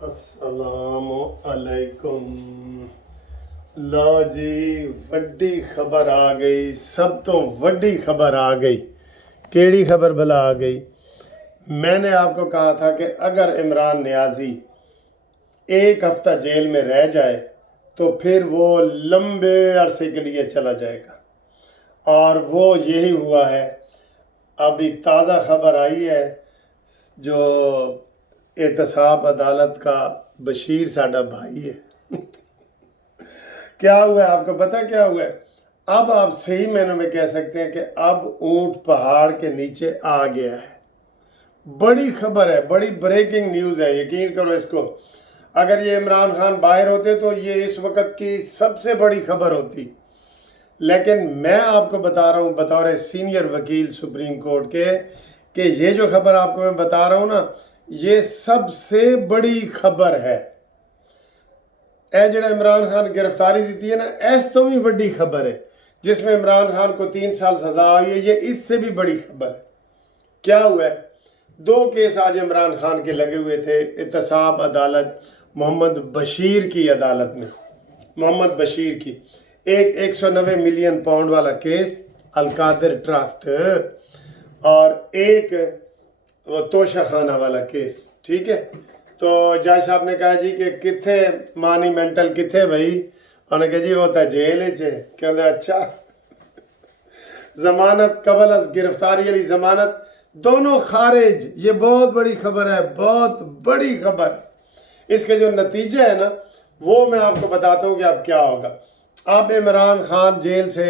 अस्सलामु अलैकुम। लो जी, वड्डी खबर आ गई, सब तो वड्डी खबर आ गई। केड़ी खबर भला आ गई? मैंने आपको कहा था कि अगर इमरान नियाजी एक हफ्ता जेल में रह जाए तो फिर वो लंबे अरसे के लिए चला जाएगा, और वो यही हुआ है। अभी ताज़ा खबर आई है, जो एहतसाब अदालत का बशीर साडा भाई है। क्या हुआ है आपको पता? क्या हुआ है? अब आप सही मायनों में कह सकते हैं कि अब ऊंट पहाड़ के नीचे आ गया है। बड़ी खबर है, बड़ी ब्रेकिंग न्यूज़ है, यकीन करो इसको। अगर ये इमरान खान बाहर होते तो ये इस वक्त की सबसे बड़ी खबर होती, लेकिन मैं आपको बता रहा हूँ बतौर सीनियर वकील सुप्रीम कोर्ट के कि ये जो खबर आपको मैं बता रहा हूँ ना, ये सबसे बड़ी खबर है। ए जड़ा इमरान खान गिरफ्तारी दी है ना, ऐस तो भी बड़ी खबर है, जिसमें इमरान खान को 3 साल सजा हुई है, ये इससे भी बड़ी खबर है। क्या हुआ है? 2 केस आज इमरान खान के लगे हुए थे एहतसाब अदालत मोहम्मद बशीर की अदालत में। मोहम्मद बशीर की एक 190 मिलियन पाउंड वाला केस अलकादिर ट्रस्ट, और एक वो तोशा खाना वाला केस। ठीक है, तो जज साहब ने कहा जी कि किथे मानीमेंटल किथे भाई? उन्होंने कहा जी वो तो जेल च। कहते अच्छा, जमानत कबल अज गिरफ्तारी वाली जमानत दोनों खारिज। ये बहुत बड़ी खबर है, बहुत बड़ी खबर। इसके जो नतीजे है ना, वो मैं आपको बताता हूँ कि अब क्या होगा। अब इमरान खान जेल से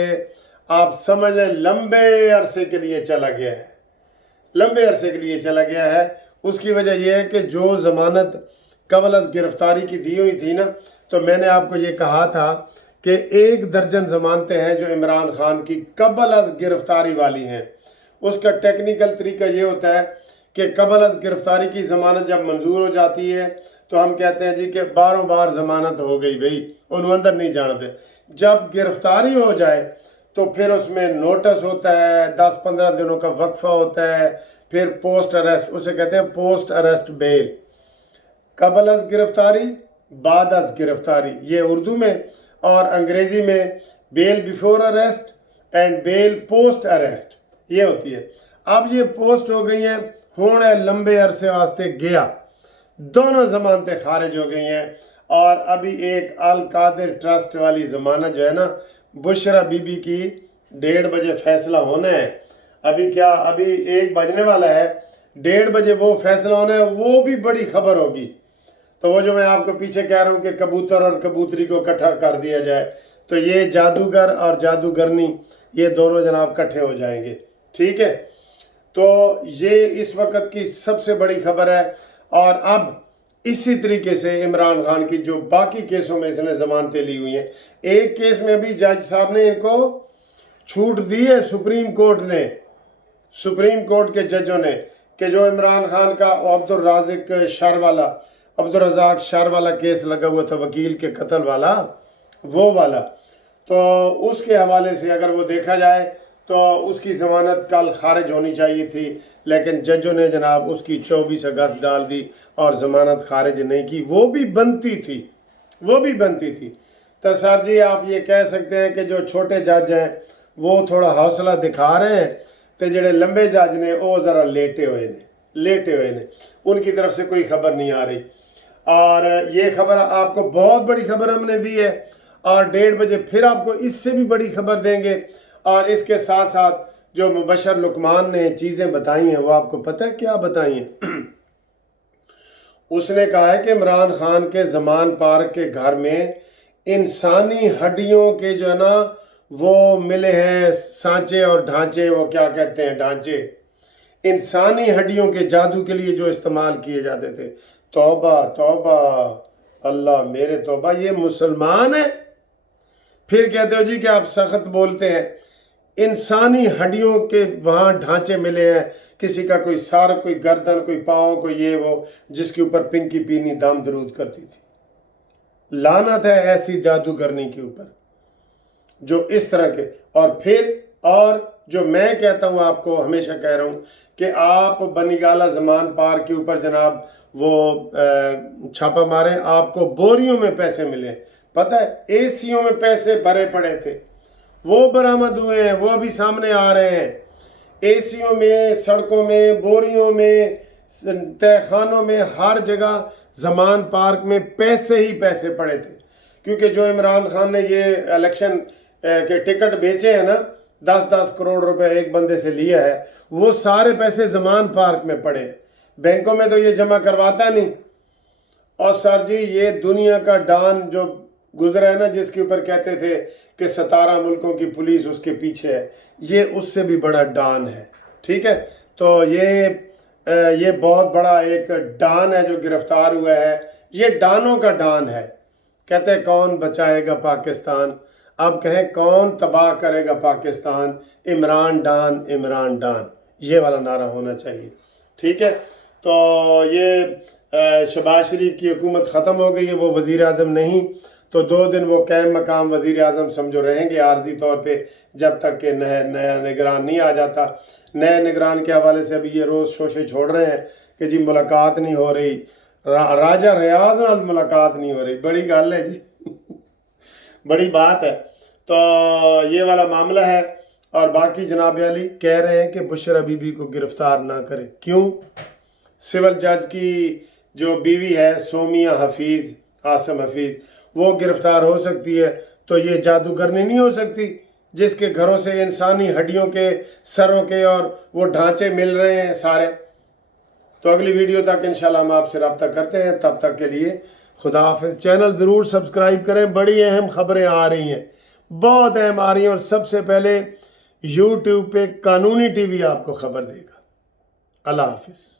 आप समझ लें लंबे अरसे के लिए चला गया है, लंबे अरसे के लिए चला गया है। उसकी वजह यह है कि जो ज़मानत कबल अज़ गिरफ्तारी की दी हुई थी ना, तो मैंने आपको ये कहा था कि 1 दर्जन ज़मानतें हैं जो इमरान खान की कबल अज़ गिरफ्तारी वाली हैं। उसका टेक्निकल तरीका ये होता है कि कबल अज़ गिरफ्तारी की ज़मानत जब मंजूर हो जाती है तो हम कहते हैं जी कि बारों बार ज़मानत हो गई भाई, उन्होंने अंदर नहीं जाने पे। जब गिरफ्तारी हो जाए तो फिर उसमें नोटिस होता है, 10-15 दिनों का वक्फा होता है, फिर पोस्ट अरेस्ट, उसे कहते हैं पोस्ट अरेस्ट बेल। कबल अज़ गिरफ्तारी, बाद अज़ गिरफ्तारी, ये उर्दू में, और अंग्रेज़ी में bail before arrest and bail post arrest, ये होती है। अब ये पोस्ट हो गई हैं, होने लंबे अरसे वास्ते गया, दोनों ज़मानतें खारिज हो गई हैं। और अभी एक अल कादिर ट्रस्ट वाली ज़मानत जो है ना, बुशरा बीबी की 1:30 बजे फैसला होना है। अभी क्या, अभी 1 बजने वाला है, 1:30 बजे वो फैसला होना है, वो भी बड़ी खबर होगी। तो वो जो मैं आपको पीछे कह रहा हूँ कि कबूतर और कबूतरी को इकट्ठा कर दिया जाए, तो ये जादूगर और जादूगरनी, ये दोनों जनाब इकट्ठे हो जाएंगे। ठीक है, तो ये इस वक्त की सबसे बड़ी खबर है। और अब इसी तरीके से इमरान खान की जो बाकी केसों में इसने जमानतें ली हुई हैं, एक केस में भी जज साहब ने इनको छूट दी है, सुप्रीम कोर्ट ने, सुप्रीम कोर्ट के जजों ने, कि जो इमरान खान का अब्दुल रज़ाक शर वाला केस लगा हुआ था, वकील के कत्ल वाला, वो वाला, तो उसके हवाले से अगर वो देखा जाए तो उसकी ज़मानत कल खारिज होनी चाहिए थी, लेकिन जजों ने जनाब उसकी 24 अगस्त डाल दी और ज़मानत खारिज नहीं की। वो भी बनती थी, वो भी बनती थी। तो सर जी आप ये कह सकते हैं कि जो छोटे जज हैं वो थोड़ा हौसला दिखा रहे हैं, तो जेडे लंबे जज ने वो ज़रा लेटे हुए ने, उनकी तरफ से कोई खबर नहीं आ रही। और ये खबर आपको बहुत बड़ी खबर हमने दी है, और 1:30 बजे फिर आपको इससे भी बड़ी खबर देंगे। और इसके साथ साथ जो मुबशर लुकमान ने चीज़ें बताई हैं, वो आपको पता है क्या बताई हैं? उसने कहा है कि इमरान खान के जमान पार्क के घर में इंसानी हड्डियों के जो है ना वो मिले हैं, सांचे और ढांचे, वो क्या कहते हैं, ढांचे, इंसानी हड्डियों के जादू के लिए जो इस्तेमाल किए जाते थे। तौबा तौबा, अल्लाह मेरे तौबा, ये मुसलमान है? फिर कहते हो जी कि आप सख्त बोलते हैं। इंसानी हड्डियों के वहाँ ढांचे मिले हैं, किसी का कोई सार, कोई गर्दन, कोई पाँव, कोई ये वो, जिसके ऊपर पिंकी पीनी दाम दरूद करती थी। लानत है ऐसी जादूगरनी के ऊपर जो इस तरह के। और फिर اور جو میں کہتا ہوں آپ کو ہمیشہ کہہ رہا ہوں کہ آپ بنی گالہ زمان پارک کے اوپر جناب وہ چھاپا ماریں، آپ کو بوریوں میں پیسے ملے. پتہ ہے اے سیوں میں پیسے بھرے پڑے تھے، وہ برآمد ہوئے ہیں، وہ ابھی سامنے آ رہے ہیں. اے سیوں میں، سڑکوں میں، بوریوں میں، تہ خانوں میں، ہر جگہ زمان پارک میں پیسے ہی پیسے پڑے تھے. کیونکہ جو عمران خان نے یہ الیکشن کے ٹکٹ بیچے ہیں نا، 10-10 کروڑ روپے ایک بندے سے لیا ہے، وہ سارے پیسے زمان پارک میں پڑے ہیں. بینکوں میں تو یہ جمع کرواتا نہیں. اور سر جی یہ دنیا کا ڈان جو گزرا ہے نا، جس کے اوپر کہتے تھے کہ 17 ملکوں کی پولیس اس کے پیچھے ہے، یہ اس سے بھی بڑا ڈان ہے. ٹھیک ہے، تو یہ بہت بڑا ایک ڈان ہے جو گرفتار ہوا ہے. یہ ڈانوں کا ڈان ہے. کہتے ہیں کون بچائے گا پاکستان، اب کہیں کون تباہ کرے گا پاکستان، عمران ڈان، عمران ڈان، یہ والا نعرہ ہونا چاہیے. ٹھیک ہے، تو یہ شہباز شریف کی حکومت ختم ہو گئی ہے، وہ وزیر اعظم نہیں، تو 2 دن وہ قائم مقام وزیر اعظم سمجھو رہیں گے عارضی طور پہ، جب تک کہ نیا نگران نہیں آ جاتا. نئے نگران کے حوالے سے ابھی یہ روز شوشے چھوڑ رہے ہیں کہ جی ملاقات نہیں ہو رہی، راجہ ریاض نال ملاقات نہیں ہو رہی. بڑی گل ہے جی، بڑی بات ہے. تو یہ والا معاملہ ہے. اور باقی جناب علی کہہ رہے ہیں کہ بشرا بی بی کو گرفتار نہ کرے. کیوں؟ سول جج کی جو بیوی ہے سومیہ حفیظ، عاصم حفیظ، وہ گرفتار ہو سکتی ہے، تو یہ جادوگرنی نہیں ہو سکتی جس کے گھروں سے انسانی ہڈیوں کے، سروں کے اور وہ ڈھانچے مل رہے ہیں سارے. تو اگلی ویڈیو تک انشاءاللہ ہم آپ سے رابطہ کرتے ہیں. تب تک کے لیے خدا حافظ. چینل ضرور سبسکرائب کریں، بڑی اہم خبریں آ رہی ہیں، بہت اہم آ رہی ہیں. اور سب سے پہلے یوٹیوب پہ قانونی ٹی وی آپ کو خبر دے گا. اللہ حافظ.